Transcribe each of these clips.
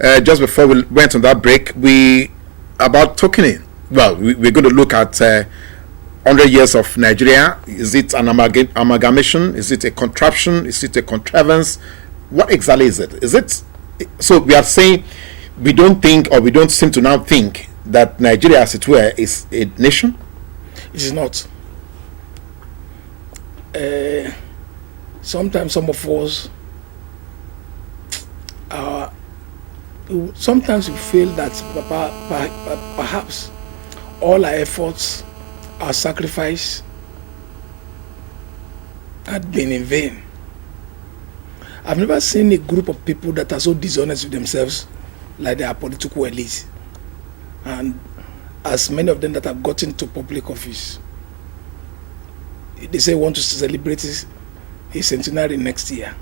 Just before we went on that break, about tokening. Well, we're going to look at 100 years of Nigeria. Is it an amalgamation? Is it a contraption? Is it a contrivance? What exactly is it? Is it so? We are saying we don't think, or we don't seem to now think, that Nigeria, as it were, is a nation. It is not. Sometimes some of us sometimes we feel that perhaps all our efforts, our sacrifice had been in vain. I've never seen a group of people that are so dishonest with themselves like they are political elites, and as many of them that have gotten to public office. They say want to celebrate a centenary next year.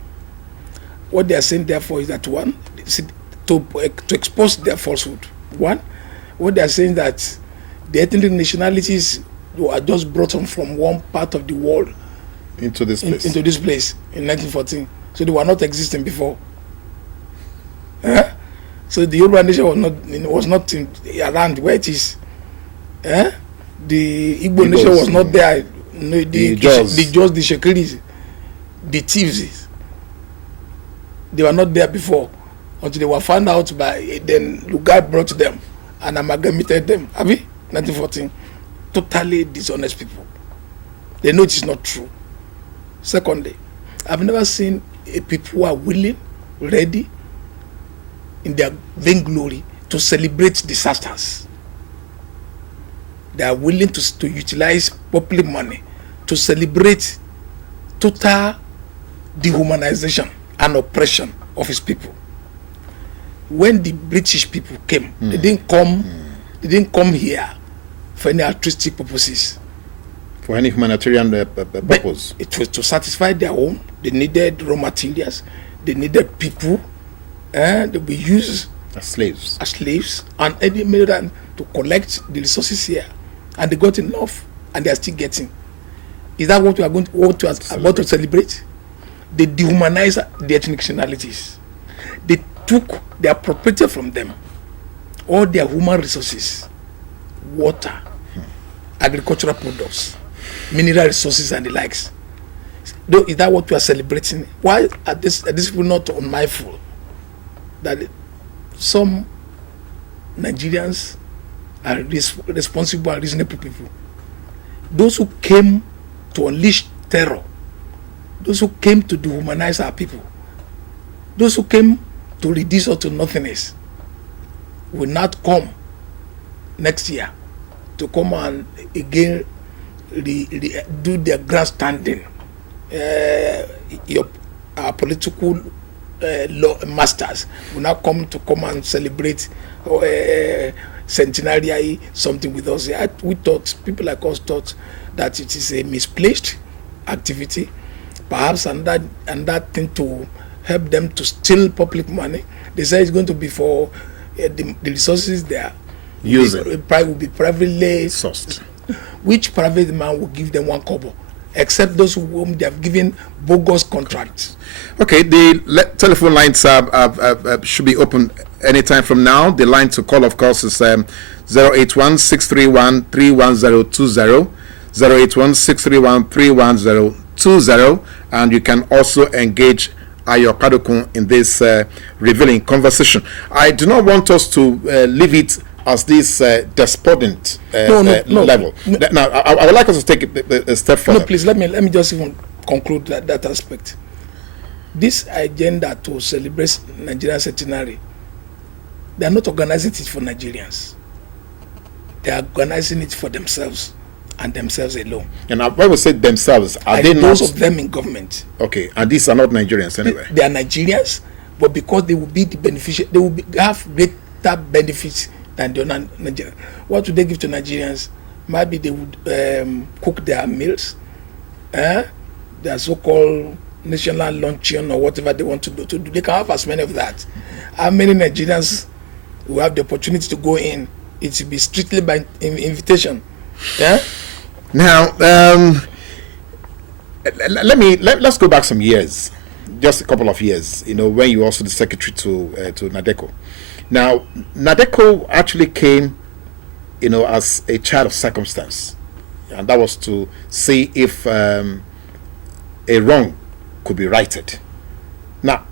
What they are saying therefore is that one, to expose their falsehood. One, what they are saying that the ethnic nationalities were just brought on from one part of the world into this place in 1914. So they were not existing before. So the Yoruba nation was not around where it is. The Igbo nation was not there. No, the Jaws, the Shekiris, the thieves, they were not there before until they were found out by then Lugard brought them and amalgamated them. 1914. Totally dishonest people. They know it is not true. Secondly, I've never seen a people who are willing, ready, in their vainglory to celebrate disasters. They are willing to utilize public money to celebrate total dehumanization and oppression of his people. When the British people came, they didn't come here for any altruistic purposes. For any humanitarian purpose. It was to satisfy their own. They needed raw materials. They needed people. They were used as slaves. And any made to collect the resources here. And they got enough, and they are still getting. Is that what we are going to celebrate? They dehumanized the ethnic nationalities. They appropriated from them all their human resources, water, agricultural products, mineral resources, and the likes. Is that what we are celebrating? Why are these people not unmindful that some Nigerians are responsible and reasonable people? Those who came to unleash terror, those who came to dehumanize our people, those who came to reduce us to nothingness, will not come next year to come and again do their grandstanding. Our political law masters will now come and celebrate centenary something with us. People like us thought that it is a misplaced activity, perhaps, and that thing to help them to steal public money. They say it's going to be for the resources there. Will be privately sourced. Which private man will give them 1 kobo? Except those whom they have given bogus contracts. Okay, the telephone lines should be open anytime from now. The line to call, of course, is 081-631-31020, 081-631-31020, and you can also engage Ayo Kadokun in this revealing conversation. I do not want us to leave it as this despondent level. Now, I would like us to take it a step further. No, please, let me just even conclude that aspect. This agenda to celebrate Nigerian centenary, they are not organizing it for Nigerians. They are organizing it for themselves and themselves alone. And when we say themselves, are they those not of them in government? Okay, and these are not Nigerians anyway. They are Nigerians, but because they will be the beneficiary, they will have greater benefits than the Nigerians. What would they give to Nigerians? Maybe they would cook their meals, their so-called national luncheon or whatever they want to do. They can have as many of that. How many Nigerians who have the opportunity to go in? It will be strictly by invitation. Yeah. Now, let's go back some years. just a couple of years, when you were also the secretary to NADECO. Now, NADECO actually came, as a child of circumstance, and that was to see if a wrong could be righted. Now,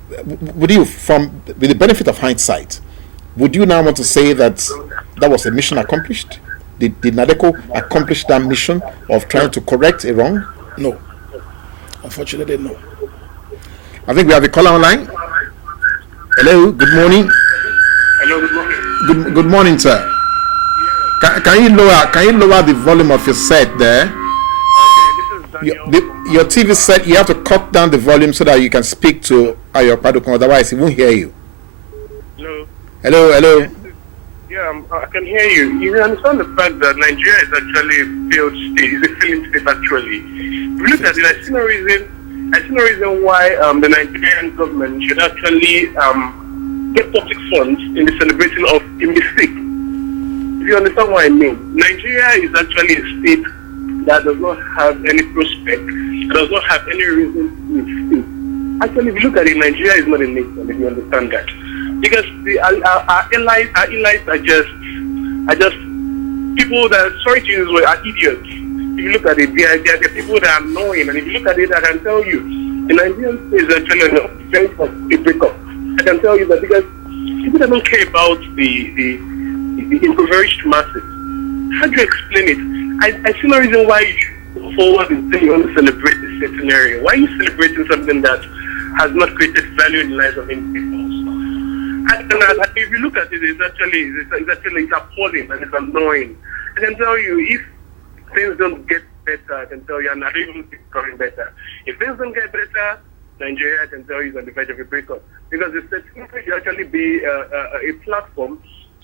with the benefit of hindsight, would you now want to say that was a mission accomplished? Did NADECO accomplish that mission of trying to correct a wrong? No. Unfortunately, no. I think we have a caller online. Hello, good morning. Hello, good morning. Good morning, sir. Yeah. Can you lower the volume of your set there? Okay, this is Daniel. Your TV set, you have to cut down the volume so that you can speak to Ayo Padukun, otherwise he won't hear you. Hello. Yeah, I can hear you. You understand the fact that Nigeria is actually a failed state, it's a failing state actually. If you look at it, I see no reason why the Nigerian government should actually get public funds in the celebration of a mistake. If you understand what I mean, Nigeria is actually a state that does not have any prospect, does not have any reason to be a state. Actually, if you look at it, Nigeria is not a nation, if you understand that. Because our allies are just people that, sorry to use this word, are idiots. If you look at it, they are people that are annoying. And if you look at it, I can tell you, the Nigerian state is actually on the strength of a breakup. I can tell you that because people that don't care about the impoverished masses. How do you explain it? I see no reason why you should go forward and say you want to celebrate this scenario. Why are you celebrating something that has not created value in the lives of individuals? And if you look at it, it's actually appalling and it's annoying. I can tell you, if things don't get better, I can tell you, and I don't even think it's going better. If things don't get better, Nigeria, I can tell you, is on the verge of a breakup. Because it's should actually be a platform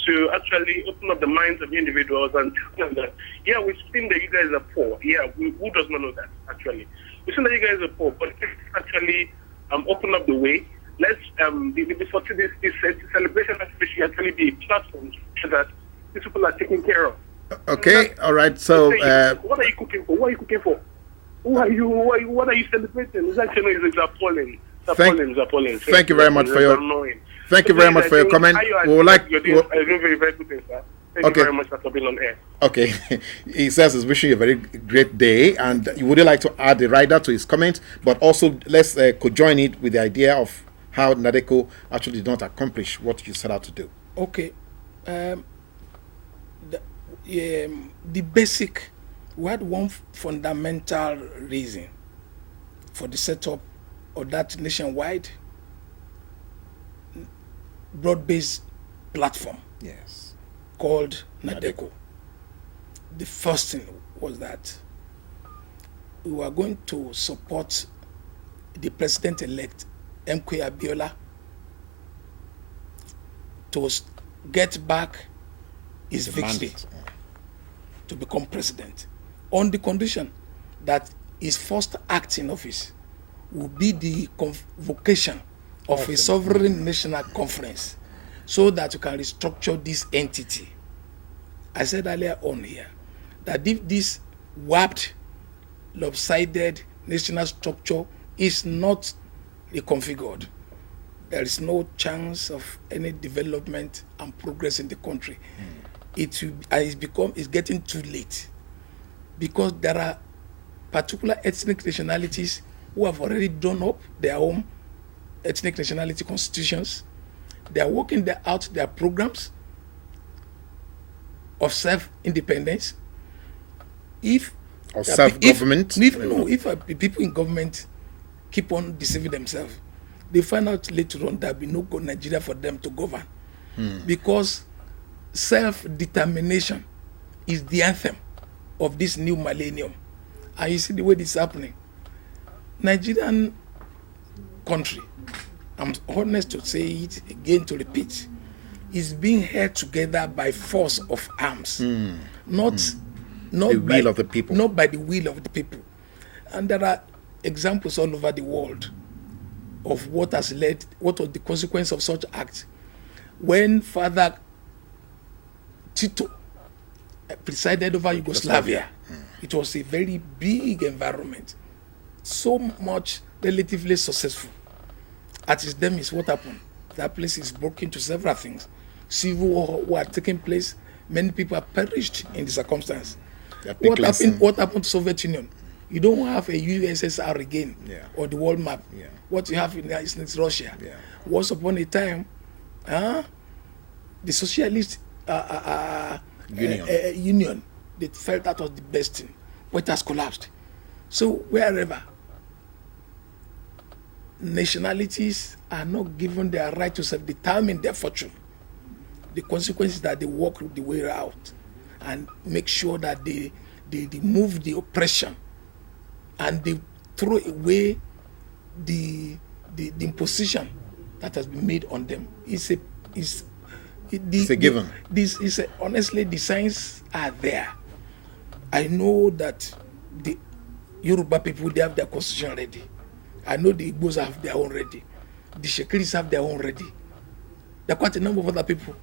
to actually open up the minds of the individuals and tell them that, yeah, we've seen that you guys are poor. Yeah, who does not know that, actually? We've seen that you guys are poor, but if actually open up the way, let's this celebration should actually be a platform so that these people are taken care of. Okay, all right. So, what are you cooking for? What are you cooking for? What are you celebrating? It's actually appalling. It's appalling. Thank you very much for your. Thank you very much for your comment. We would like. You're doing very, very good thing, sir. Thank you very much for being on air. Okay. He says he's wishing you a very great day, and would you like to add a rider to his comment? But also, let's cojoin it with the idea of how NADECO actually did not accomplish what you set out to do. Okay. The basic, we had one fundamental reason for the setup of that nationwide broad-based platform. Yes. Called NADECO. The first thing was that we were going to support the president-elect M.K. Abiola to get back his victory to become president, on the condition that his first act in office will be the convocation of a sovereign national conference so that you can restructure this entity. I said earlier on here that if this warped, lopsided national structure is not reconfigured, there is no chance of any development and progress in the country. It's getting too late, because there are particular ethnic nationalities who have already drawn up their own ethnic nationality constitutions. They are working out their programs of self-independence. If self-government? If people in government keep on deceiving themselves, they find out later on there will be no good Nigeria for them to govern. Because self-determination is the anthem of this new millennium. And you see the way this is happening. Nigerian country, I'm honest to say it again, to repeat, is being held together by force of arms, not the will of the people. Not by the will of the people. And there are examples all over the world of what was the consequence of such acts. When Father Tito presided over Yugoslavia, it was a very big environment, so much relatively successful. At its demise, what happened? That place is broken to several things. Civil war were taking place. Many people have perished in the circumstance. What happened to Soviet Union? You don't have a USSR again or the world map. Yeah. What you have in there is Russia. Yeah. Once upon a time, the socialist union, they felt that was the best thing, but it has collapsed. So wherever nationalities are not given their right to self-determine their fortune, the consequences that they walk the way out and make sure that they remove the oppression and they throw away the imposition that has been made on them. It's a given. Honestly, the signs are there. I know that the Yoruba people, they have their constitution ready. I know the Igbos have their own ready. The Shekiris have their own ready. There are quite a number of other people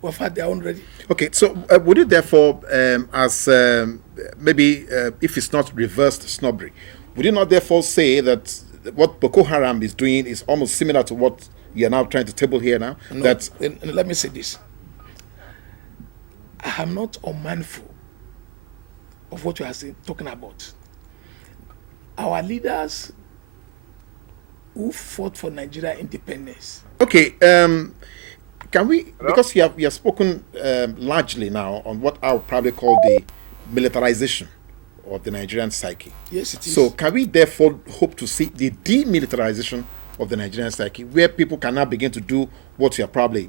who have had their own ready. Okay, so would it therefore, maybe if it's not reversed snobbery, would you not therefore say that what Boko Haram is doing is almost similar to what you are now trying to table here now? No, let me say this. I am not unmindful of what you are talking about. Our leaders who fought for Nigeria independence. Okay, can we, because you have spoken largely now on what I would probably call the militarization of the Nigerian psyche. Yes, it is. So can we therefore hope to see the demilitarization of the Nigerian psyche, where people can now begin to do what you are probably,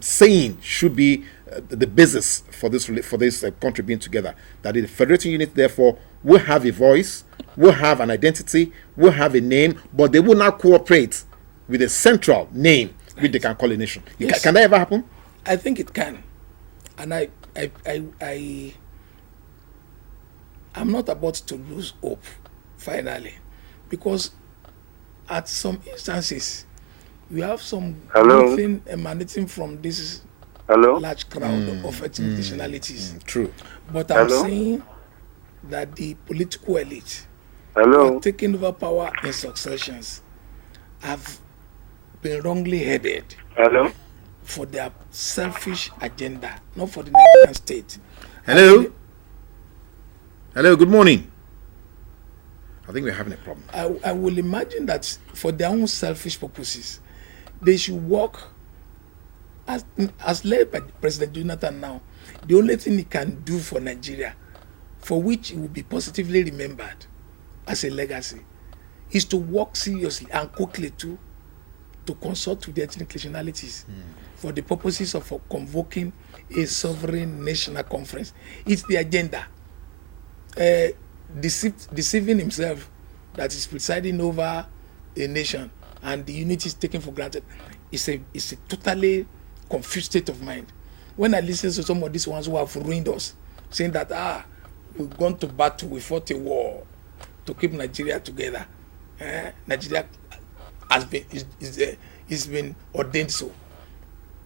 saying should be the basis for this country being together? That the federating unit therefore will have a voice, will have an identity, will have a name, but they will not cooperate with a central name which they can call a nation. Yes. Can that ever happen? I think it can, and I'm not about to lose hope finally, because at some instances we have some good thing emanating from this large crowd of ethnic nationalities. True. But I'm saying that the political elite who are taking over power in successions have been wrongly headed for their selfish agenda, not for the Nigerian state. Hello, good morning. I think we're having a problem. I will imagine that for their own selfish purposes, they should work as led by President Jonathan now. The only thing he can do for Nigeria, for which he will be positively remembered as a legacy, is to work seriously and quickly to consult with the ethnic nationalities for the purposes of convoking a sovereign national conference. It's the agenda. Deceiving himself that is presiding over a nation and the unity is taken for granted is a totally confused state of mind. When I listen to some of these ones who have ruined us, saying that we've gone to battle, we fought a war to keep Nigeria together. Nigeria has been ordained so.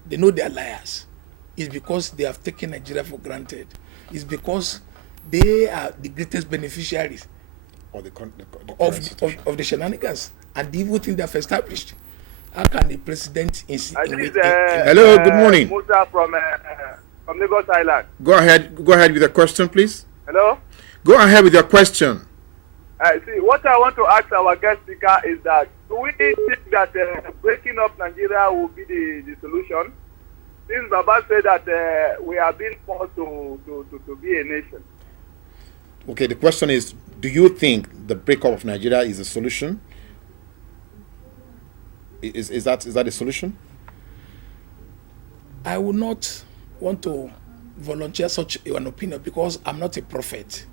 They know they are liars. It's because they have taken Nigeria for granted. It's because they are the greatest beneficiaries of the shenanigans and the evil thing they have established. How can the president hello, good morning. Musa from Lagos Island. Go ahead with your question, please. Hello? Go ahead with your question. See, what I want to ask our guest speaker is that, do we think that breaking up Nigeria will be the solution? Since Baba said that we are being forced to be a nation. Okay, the question is, do you think the breakup of Nigeria is a solution? Is that a solution? I would not want to volunteer such an opinion because I'm not a prophet.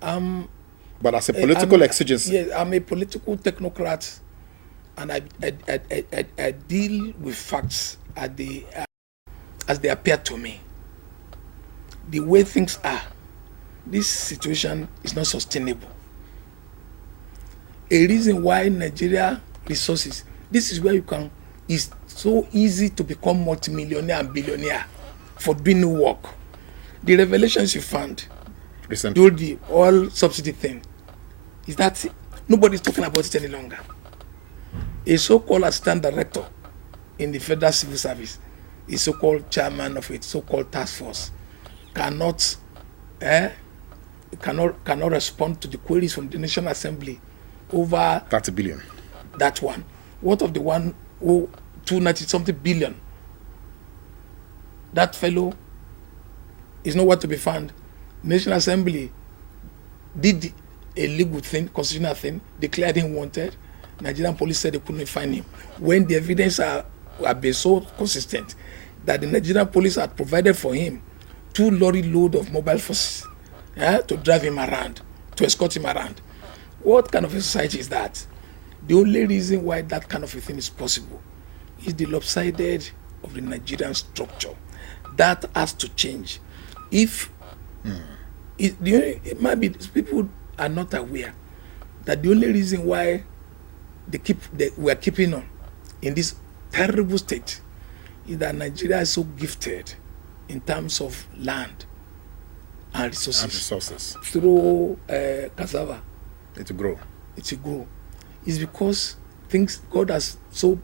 But as a political exigency. Yes, I'm a political technocrat, and I deal with facts as they appear to me. The way things are, this situation is not sustainable. A reason why Nigeria resources, this is where it's so easy to become multimillionaire and billionaire for doing new work. The revelations you found, do the oil subsidy thing, is that nobody's talking about it any longer. A so-called assistant director in the Federal Civil Service, a so-called chairman of a so-called task force, cannot respond to the queries from the National Assembly over 30 billion. That one. What of the one who 290-something billion? That fellow is nowhere to be found. National Assembly did a legal thing, constitutional thing, declared him wanted. Nigerian police said they couldn't find him. When the evidence have been so consistent that the Nigerian police had provided for him 2 lorry load of mobile forces to drive him around, to escort him around. What kind of a society is that? The only reason why that kind of a thing is possible is the lopsided of the Nigerian structure. That has to change. If it might be people are not aware that the only reason why we are keeping on in this terrible state is that Nigeria is so gifted in terms of land and resources. Through cassava. It will grow. It's because God has so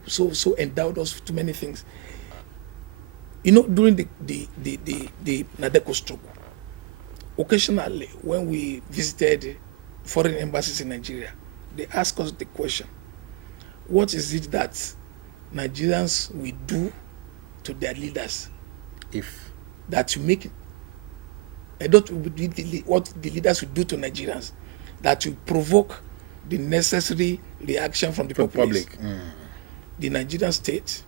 endowed us with too many things. During the Nadeko struggle, occasionally when we visited foreign embassies in Nigeria, they asked us the question, what is it that Nigerians will do to their leaders that you make what the leaders will do to Nigerians that will provoke the necessary reaction from the public. The Nigerian state,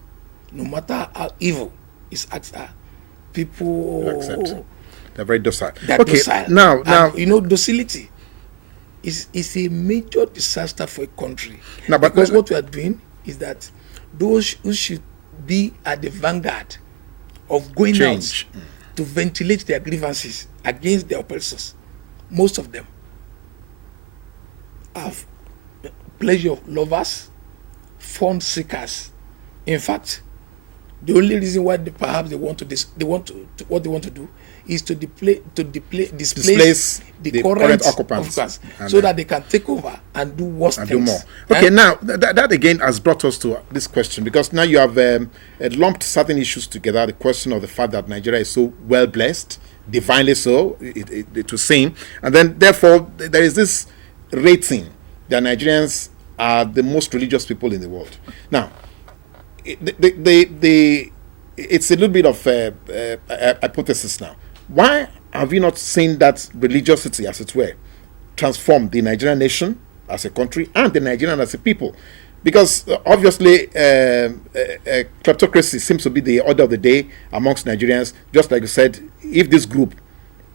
no matter how evil its acts are, people accept. They're very docile. Docile. Now, docility is a major disaster for a country. But because what we are doing is that those who should be at the vanguard of going out to ventilate their grievances against their oppressors, most of them are pleasure lovers, fun seekers. In fact, the only reason why what they want to do is to displace the current occupants so that they can take over and do worse things. Do more. Okay, now that again has brought us to this question, because now you have lumped certain issues together. The question of the fact that Nigeria is so well blessed, divinely so, to sing, and then therefore there is this rating that Nigerians are the most religious people in the world. Now, it's a little bit of hypothesis now. Why have you not seen that religiosity, as it were, transform the Nigerian nation as a country and the Nigerian as a people? Because obviously kleptocracy seems to be the order of the day amongst Nigerians. Just like you said, if this group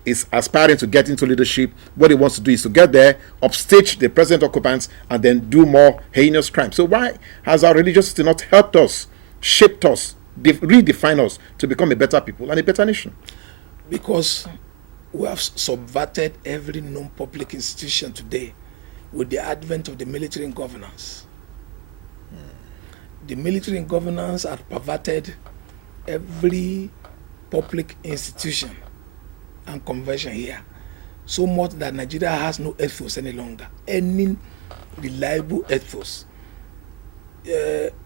is aspiring to get into leadership, what it wants to do is to get there, upstage the present occupants, and then do more heinous crimes. So why has our religiosity not helped us, shaped us, redefine us to become a better people and a better nation? Because we have subverted every known public institution today with the advent of the military and governance. The military and governance have perverted every public institution and convention here, so much that Nigeria has no ethos any longer, any reliable ethos.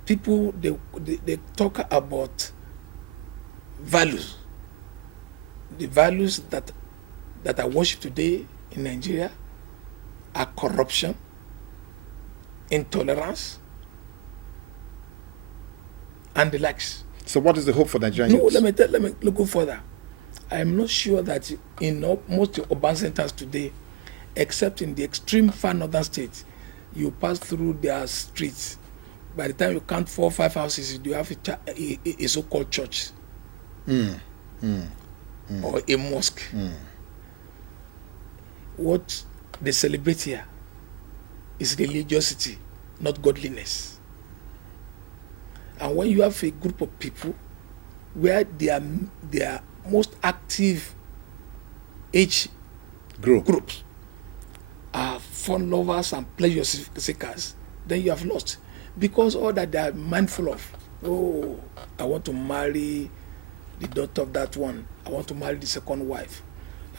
People they talk about values. The values that are worshipped today in Nigeria are corruption, intolerance, and the likes. So what is the hope for Nigerian youth? Let me go further. I am not sure that in most urban centers today, except in the extreme far northern states, you pass through their streets. By the time you count 4 or 5 houses, you have a so-called church or a mosque. What they celebrate here is religiosity, not godliness. And when you have a group of people where their most active age groups are fun lovers and pleasure seekers, then you have lost. Because all that they are mindful of, I want to marry the daughter of that one, I want to marry the second wife,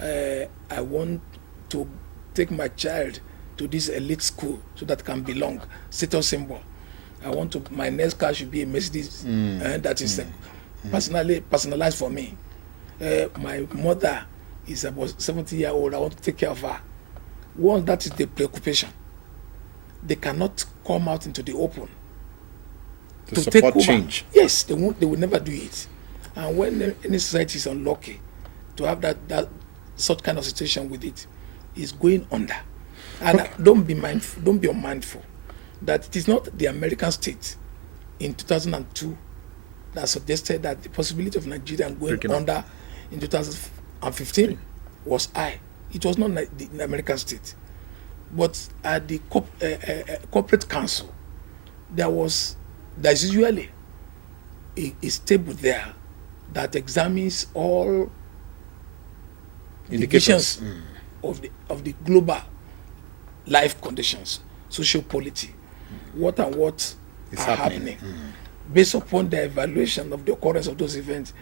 I want to take my child to this elite school so that can belong, status symbol. my next car should be a Mercedes, that is personalized for me. My mother is about 70-year-old. I want to take care of her. Once that is the preoccupation, they cannot come out into the open to support take over. Change. Yes, they will never do it. And when any society is unlucky to have that such kind of situation with it, is going under. And don't be unmindful that it is not the American state in 2002 that suggested that the possibility of Nigeria going under in 2015 was high. It was not the American state. But at the corporate council, there's usually a table there that examines all indications of the global life conditions, social polity, what is happening. Based upon the evaluation of the occurrence of those events,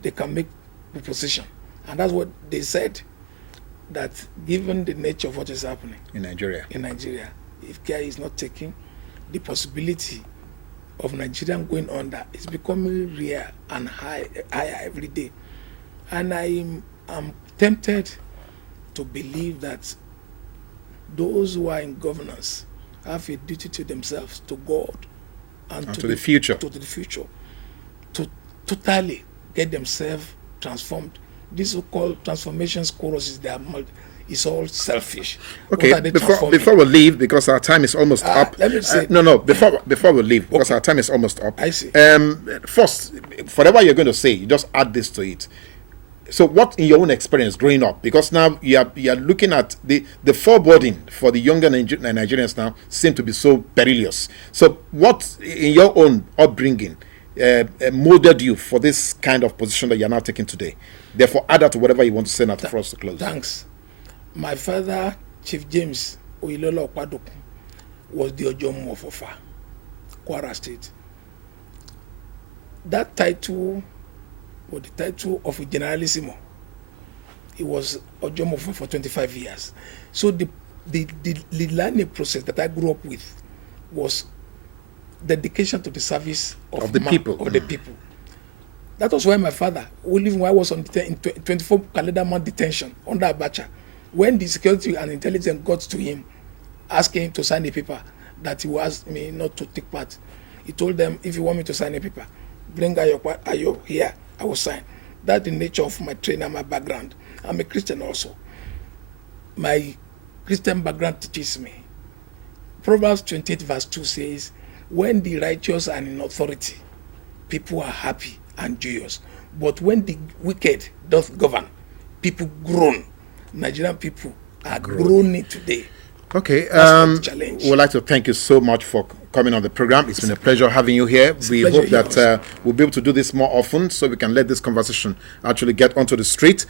they can make proposition. And that's what they said, that given the nature of what is happening in Nigeria, if care is not taken, the possibility of Nigeria going under is becoming rare and higher every day. And I'm tempted to believe that those who are in governance have a duty to themselves, to God, and to the future, to totally get themselves transformed. This so-called transformation choruses, it's all selfish. Okay, before we leave, because our time is almost up. Let me say before we leave, because our time is almost up. I see. First, whatever you're going to say, you just add this to it. So, what in your own experience growing up? Because now you are looking at the foreboding for the younger Nigerians now seem to be so perilous. So, what in your own upbringing molded you for this kind of position that you are now taking today? Therefore, add that to whatever you want to say now for us to close. Thanks. My father, Chief James Oyilolo Okwadokun, was the Ojomo of Ofa, Kwara State. That title was the title of a generalissimo. He was Ojomo for 25 years. So the learning process that I grew up with was dedication to the service of the people. That was why my father, even when I was on 24 calendar month detention under Abacha, when the security and intelligence got to him, asking him to sign a paper that he asked me not to take part, he told them, if you want me to sign a paper, bring Ayo here, I will sign. That's the nature of my training and my background. I'm a Christian also. My Christian background teaches me. Proverbs 28 verse 2 says, when the righteous are in authority, people are happy and joyous. But when the wicked doth govern, people groan. Nigerian people are groaning today. Okay, we'd like to thank you so much for coming on the program. It's been a pleasure having you here. We hope that we'll be able to do this more often so we can let this conversation actually get onto the street.